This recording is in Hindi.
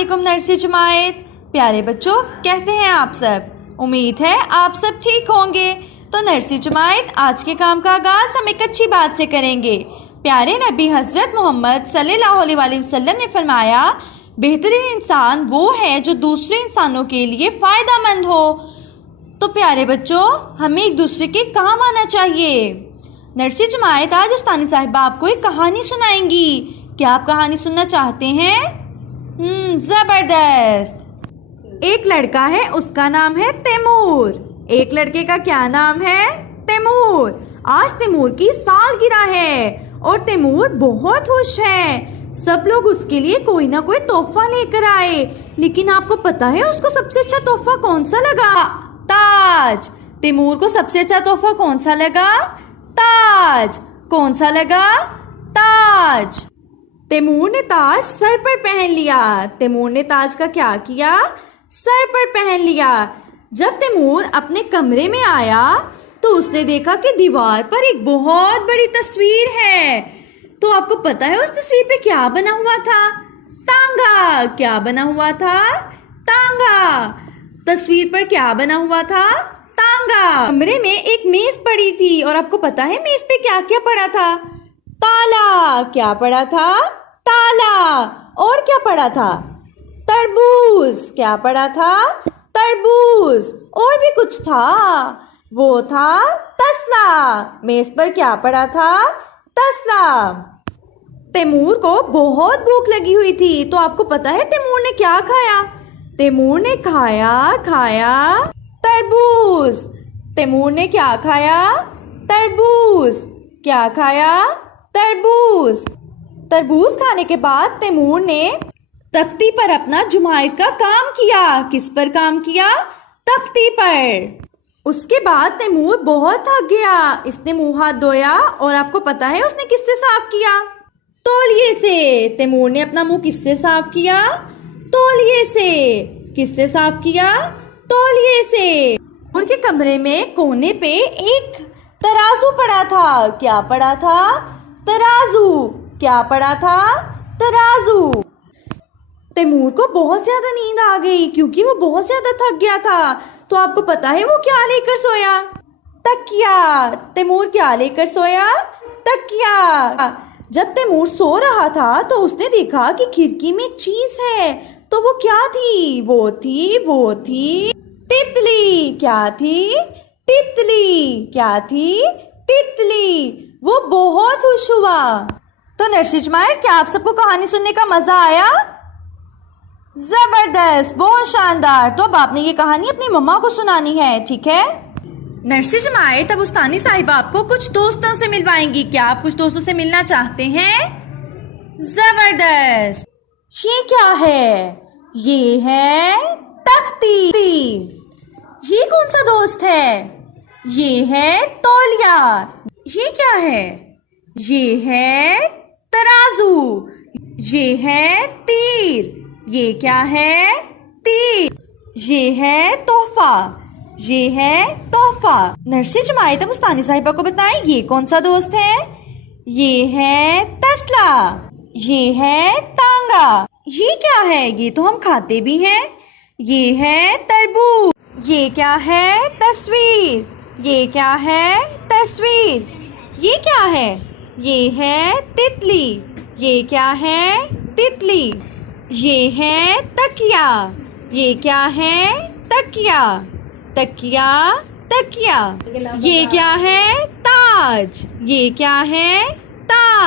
वालेकुम नर्सरी जमायत। प्यारे बच्चों, कैसे हैं आप सब? उम्मीद है आप सब ठीक होंगे। तो नर्सरी जमायत, आज के काम का आगाज़ हम एक अच्छी बात से करेंगे। प्यारे नबी हज़रत मोहम्मद सल्लल्लाहु अलैहि वसल्लम ने फरमाया, बेहतरीन इंसान वो है जो दूसरे इंसानों के लिए फ़ायदेमंद हो। तो प्यारे बच्चों, हमें एक दूसरे के काम आना चाहिए। नर्सरी जमायत, आज उस्तानी साहिबा आपको एक कहानी सुनाएंगी। क्या आप कहानी सुनना चाहते हैं? ज़बरदस्त। एक लड़का है, उसका नाम है तैमूर। एक लड़के का क्या नाम है? तैमूर। आज तैमूर की सालगिरह है और तैमूर बहुत खुश है। सब लोग उसके लिए कोई ना कोई तोहफा लेकर आए, लेकिन आपको पता है उसको सबसे अच्छा तोहफा कौन सा लगा? ताज। तैमूर को सबसे अच्छा तोहफा कौन सा लगा? ताज। कौन सा लगा? ताज। तैमूर ने ताज सर पर पहन लिया। तैमूर ने ताज का क्या किया? सर पर पहन लिया। जब तैमूर अपने कमरे में आया तो उसने देखा कि दीवार पर एक बहुत बड़ी तस्वीर है। तो आपको पता है उस तस्वीर पे क्या बना हुआ था? तांगा। क्या बना हुआ था? तांगा। तस्वीर पर क्या बना हुआ था? तांगा। कमरे में एक मेज पड़ी थी और आपको पता है मेज पे क्या क्या पड़ा था? ताला। क्या पड़ा था? ताला। और क्या पड़ा था? तरबूज। क्या पड़ा था? तरबूज। और भी कुछ था, वो था तसला। मेज पर क्या पड़ा था? तसला। तैमूर को बहुत भूख लगी हुई थी। तो आपको पता है तैमूर ने क्या खाया? तैमूर ने खाया तरबूज। तैमूर ने क्या खाया? तरबूज। क्या खाया? तरबूज। तरबूज खाने के बाद तैमूर ने तख्ती पर अपना जुमायत का काम किया। किस पर काम किया? तख्ती पर। उसके बाद तैमूर बहुत थक गया। इसने मुंह हाथ धोया और आपको पता है उसने किससे साफ किया? तौलिए से। तैमूर ने अपना मुंह किससे साफ किया? तौलिए से। किससे साफ किया? तौलिए से। तैमूर के कमरे में कोने पे एक तराजू पड़ा था। क्या पड़ा था? तराजू। क्या पड़ा था? तराजू। तैमूर को बहुत ज्यादा नींद आ गई क्योंकि वो बहुत ज्यादा थक गया था। तो आपको पता है वो क्या लेकर सोया? तकिया। तैमूर क्या लेकर सोया? तकिया। जब तैमूर सो रहा था तो उसने देखा कि खिड़की में एक चीज है। तो वो क्या थी? वो थी तितली। क्या थी? तितली। क्या थी? तितली। वो बहुत खुश हुआ। तो नर्सरी जमायत, क्या आप सबको कहानी सुनने का मजा आया? जबरदस्त, बहुत शानदार। तो अब आपने ये कहानी अपनी मम्मा को सुनानी है, ठीक है? नर्सरी जमायत, अब उस्तानी साहिबा आपको कुछ दोस्तों से मिलवाएंगी। क्या आप कुछ दोस्तों से मिलना चाहते हैं? जबरदस्त। ये क्या है? ये है तख्ती। ये कौन सा दोस्त है? ये है तौलिया। ये क्या है? ये है तराजू। ये है तीर। ये क्या है? तीर। ये है तोहफा। ये है तोहफा। नर्सरी जमायत, अब उस्तानी साहिबा को बताएं ये कौन सा दोस्त है? ये है तसला। ये है तांगा। ये क्या है? ये तो हम खाते भी हैं। ये है तरबूज। ये क्या है? तस्वीर। ये क्या है? तस्वीर। ये क्या है? ये है तितली। ये क्या है? तितली। ये है तकिया। ये क्या है? तकिया। तकिया। तकिया। ये क्या है? ताज। ये क्या है?